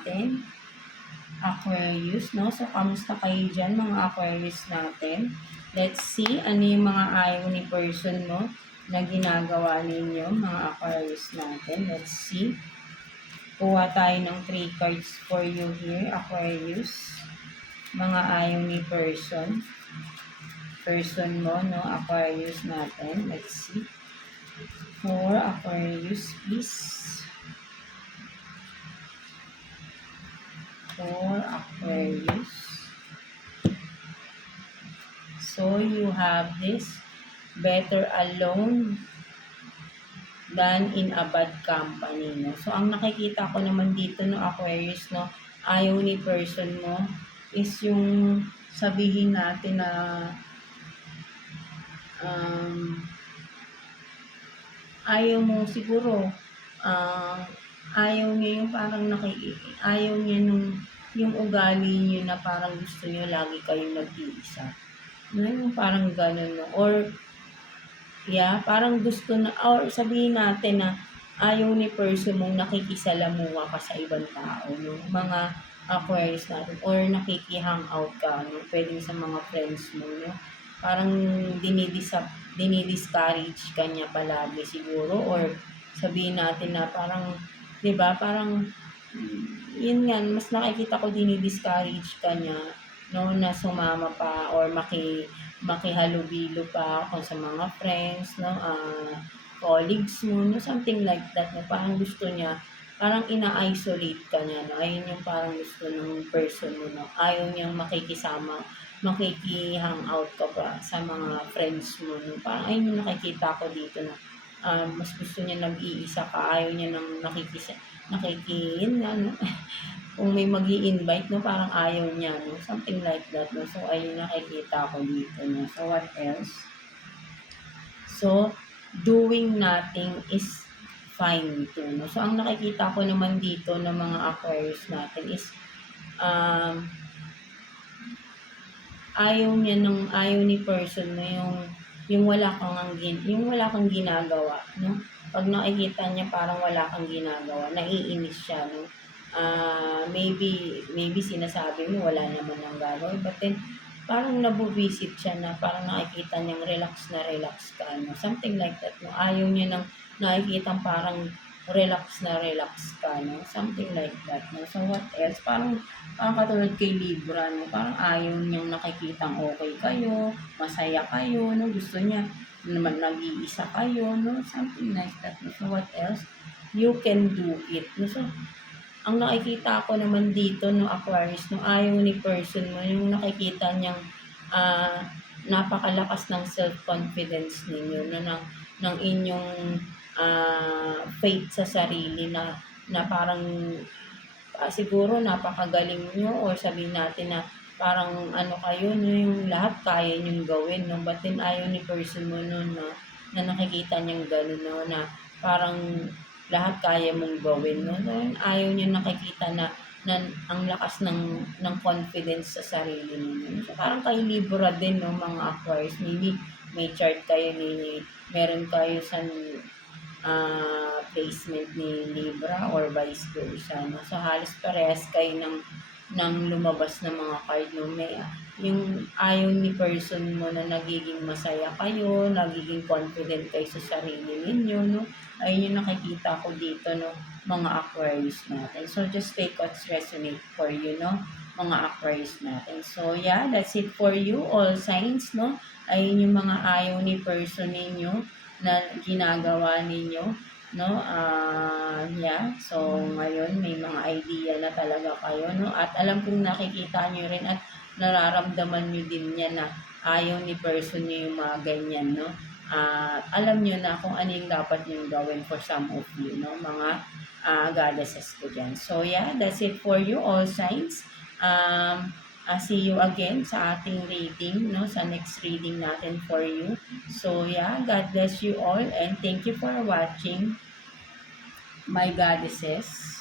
natin, Aquarius, no? So, kamusta kayo dyan, mga Aquarius natin? Let's see, ano yung mga ayaw ni person mo na ginagawa ninyo, mga Aquarius natin. Let's see. Kuha tayo ng 3 cards for you here, Aquarius. Mga ayaw ni person. Person mo, no? Aquarius natin. Let's see. For Aquarius, please. For Aquarius. So, you have this, better alone than in a bad company, no? So, ang nakikita ko naman dito, no, Aquarius, no, ayaw ni person mo is yung sabihin natin na ayaw mo siguro, ayaw niya yung parang ayaw niya nung yung ugali niyo na parang gusto niyo lagi kayong nag-iisa. No, yung parang gano'n, no? Or, yeah, parang gusto na, or sabihin natin na ayaw ni person mong nakikisalamuha ka sa ibang tao, no? Mga Aquarius natin, or nakiki-hangout ka, no? Pwedeng sa mga friends mo, no? Parang dinidiscourage ka niya palagi siguro, or sabihin natin na parang, 'di ba, parang yun nga, mas nakikita ko dinidiscourage ka niya, no, na sumama pa or makihalubilo pa kung sa mga friends, no, colleagues mo, no, something like that, no, parang gusto niya, parang ina-isolate ka niya, no, ayun yung parang gusto ng person mo, no, ayaw niyang makiki-hangout ka pa sa mga friends mo, no, parang ayun yung nakikita ko dito, na mas gusto niya nag-iisa ka, ayaw niya nang yun nga, no? Kung may mag-i-invite, no, parang ayaw niya, no? Something like that, no? So, ayun nakikita ko dito, no? So, what else? So, doing nothing is fine too, no? So, ang nakikita ko naman dito ng mga Aquarius natin is, ayaw ni person mo yung wala kang ginagawa, no? Pag nakikita niya parang wala kang ginagawa, naiinis siya, no? Maybe sinasabi mo wala naman ang gagawin, but then parang nabubisit siya na parang nakikita niyang relax ka, no? Something like that, no? Ayaw niya nang nakikita parang relax ka, no? Something like that, no? So, what else? Parang katulad kay Libra, no? Parang ayaw niyang nakikitang okay kayo, masaya kayo, no? Gusto niya naman nag-iisa kayo, no? Something like that, no? So, what else? You can do it, no? So, ang nakikita ko naman dito, no, Aquarius, no, ayaw ni person mo, yung nakikita niyang napakalakas ng self-confidence ninyo, no, ng inyong faith sa sarili na parang siguro napakagaling nyo, or sabihin natin na parang ano kayo, no, yung lahat kaya nyong gawin, no, but then ayaw ni person mo nun, no, na nakikita niyang gano'n, no, na parang lahat kaya mong gawin, no? So, ayaw niya nakikita na ang lakas ng confidence sa sarili niyo. So, parang kayo Libra din, no, mga Aquarius. Maybe may chart kayo meron kayo sa placement ni Libra or vice versa, no? So, halos parehas kayo ng lumabas na mga card, no? May yung ayaw ni person mo na nagiging masaya kayo, nagiging confident kayo sa sarili ninyo, no? Ayun yung nakikita ko dito, no, mga Aquarius natin. So, just take what's resonate for you, no, mga Aquarius natin. So, yeah, that's it for you, all signs, no? Ayun yung mga ayaw ni person ninyo na ginagawa ninyo, no? Yeah, so ngayon may mga idea na talaga kayo, no? At alam kong nakikita nyo rin at nararamdaman nyo din yan na ayaw ni person nyo yung mga ganyan, no? Alam nyo na kung ano yung dapat nyo gawin for some of you, no? Mga goddesses ko dyan. So, yeah, that's it for you, all signs. See you again sa ating reading, no? Sa next reading natin for you. So, yeah, God bless you all and thank you for watching, my goddesses.